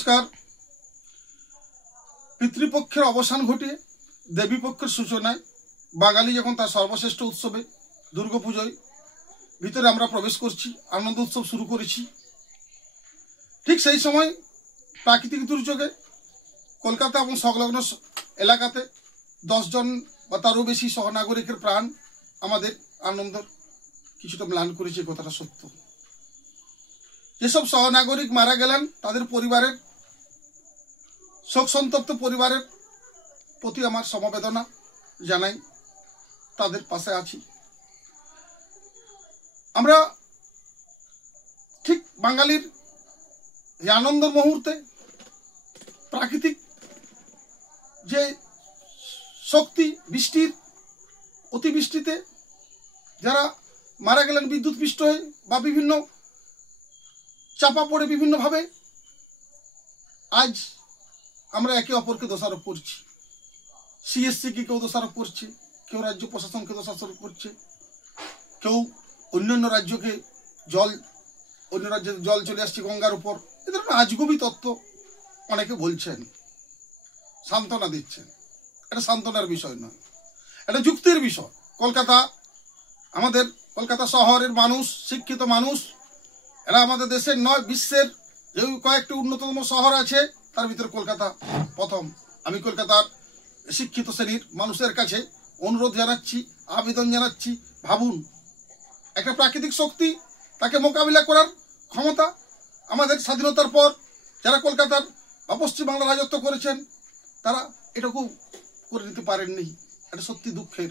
নমস্কার। পিতৃপক্ষের অবসান ঘটিয়ে দেবীপক্ষের সূচনায় বাঙালি যখন তার সর্বশ্রেষ্ঠ উৎসবে দুর্গাপুজোয় ভিতরে আমরা প্রবেশ করছি, আনন্দ উৎসব শুরু করেছি। ঠিক সেই সময় প্রাকৃতিক দুর্যোগে কলকাতা এবং সংলগ্ন এলাকাতে 10 জন বা তারও বেশি সহনাগরিকের প্রাণ আমাদের আনন্দ কিছুটা ম্লান করেছে, কথাটা সত্য। যেসব সহনাগরিক মারা গেলেন তাদের পরিবারের শোক সন্তপ্ত পরিবারের প্রতি আমার সমবেদনা জানাই, তাদের পাশে আছি। আমরা ঠিক বাঙালির এই আনন্দ মুহূর্তে প্রাকৃতিক যে শক্তি, বৃষ্টির অতিবৃষ্টিতে যারা মারা গেলেন বিদ্যুৎপৃষ্ট হয়ে বা বিভিন্ন চাপা পড়ে বিভিন্নভাবে, আজ আমরা একে অপরকে দোষারোপ করছি। সিএসসিকে কেউ দোষারোপ করছে, কেউ রাজ্য প্রশাসনকে দোষারোপ করছে, কেউ অন্যান্য রাজ্যকে অন্য রাজ্যে জল চলে আসছে গঙ্গার উপর। এ ধরনের আজগুবি তত্ত্ব অনেকে বলছেন, সান্ত্বনা দিচ্ছেন। এটা সান্ত্বনার বিষয় নয়, এটা যুক্তির বিষয়। আমাদের কলকাতা শহরের মানুষ, শিক্ষিত মানুষ, এরা আমাদের দেশের নয় বিশ্বের যে কয়েকটি অন্যতম শহর আছে তার ভিতরে কলকাতা প্রথম। আমি কলকাতার শিক্ষিত শ্রেণীর মানুষের কাছে অনুরোধ জানাচ্ছি, আবেদন জানাচ্ছি, ভাবুন, একটা প্রাকৃতিক শক্তি, তাকে মোকাবিলা করার ক্ষমতা আমাদের স্বাধীনতার পর যারা কলকাতার বা পশ্চিমবাংলা রাজত্ব করেছেন তারা এটুকু করে নিতে পারেননি। এটা সত্যি দুঃখের।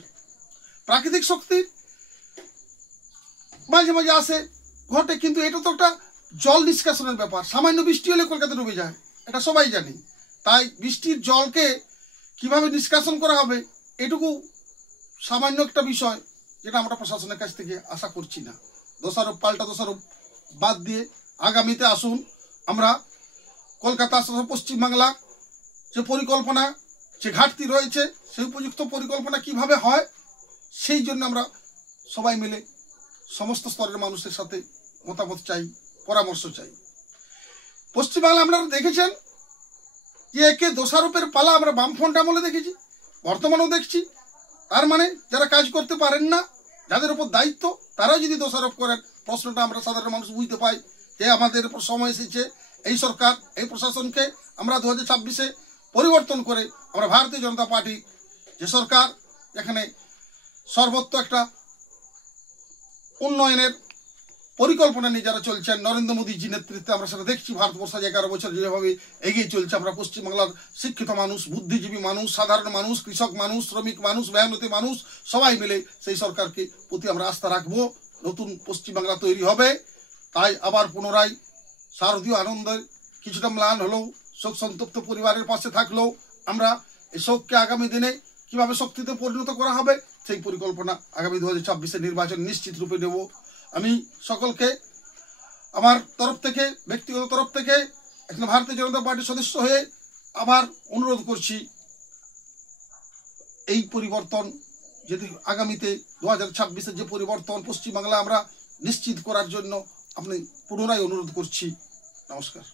প্রাকৃতিক শক্তি মাঝে মাঝে আসে, ঘটে, কিন্তু এটা তো একটা জল নিষ্কাশনের ব্যাপার। সামান্য বৃষ্টি হলে কলকাতা ডুবে যায়, এটা সবাই জানি। তাই বৃষ্টির জলকে কিভাবে নিষ্কাশন করা হবে এটুকু সামান্য একটা বিষয়, যেটা আমরা প্রশাসনের কাছ থেকে আশা করছি না। দোষারোপ, পাল্টা দোষারোপ বাদ দিয়ে আগামীতে আসুন আমরা কলকাতা পশ্চিমবাংলা যে পরিকল্পনা, যে ঘাটতি রয়েছে, সেই উপযুক্ত পরিকল্পনা কিভাবে হয় সেই জন্য আমরা সবাই মিলে সমস্ত স্তরের মানুষের সাথে মতামত চাই, পরামর্শ চাই। পশ্চিমবাংলা আপনারা দেখেছেন যে একে দোষারোপের পালা আমরা বামফ্রন্ট আমলে দেখেছি, বর্তমানেও দেখছি। তার মানে যারা কাজ করতে পারেন না, যাদের উপর দায়িত্ব, তারাও যদি দোষারোপ করেন, প্রশ্নটা আমরা সাধারণ মানুষ বুঝতে পাই যে আমাদের উপর সময় এসেছে এই সরকার, এই প্রশাসনকে আমরা 2026-এ পরিবর্তন করে আমরা ভারতীয় জনতা পার্টি যে সরকার, এখানে সর্বত্র একটা উন্নয়নের পরিকল্পনা নিয়ে যারা চলছেন নরেন্দ্র মোদীজি নেতৃত্বে, আমরা সেটা দেখছি। ভারতবর্ষ 11 বছর যেভাবে এগিয়ে চলছে, আমরা পশ্চিমবাংলার শিক্ষিত মানুষ, বুদ্ধিজীবী মানুষ, সাধারণ মানুষ, কৃষক মানুষ, শ্রমিক মানুষ, মেহনতি মানুষ সবাই মিলে সেই সরকারকে প্রতি আমরা আস্থা রাখবো। নতুন পশ্চিমবাংলা তৈরি হবে। তাই আবার পুনরায় শারদীয় আনন্দে কিছুটা ম্লান হলেও, শোক সন্তপ্ত পরিবারের পাশে থাকলেও আমরা এই শোককে আগামী দিনে কিভাবে শক্তিতে পরিণত করা হবে সেই পরিকল্পনা আগামী 2026-এর নির্বাচন নিশ্চিত রূপে নেব। আমি সকলকে আমার তরফ থেকে, ব্যক্তিগত তরফ থেকে, এখানে ভারতীয় জনতা পার্টির সদস্য হয়ে আবার অনুরোধ করছি, এই পরিবর্তন যদি আগামীতে 2026-এর যে পরিবর্তন পশ্চিমবাংলা আমরা নিশ্চিত করার জন্য আপনি পুনরায় অনুরোধ করছি। নমস্কার।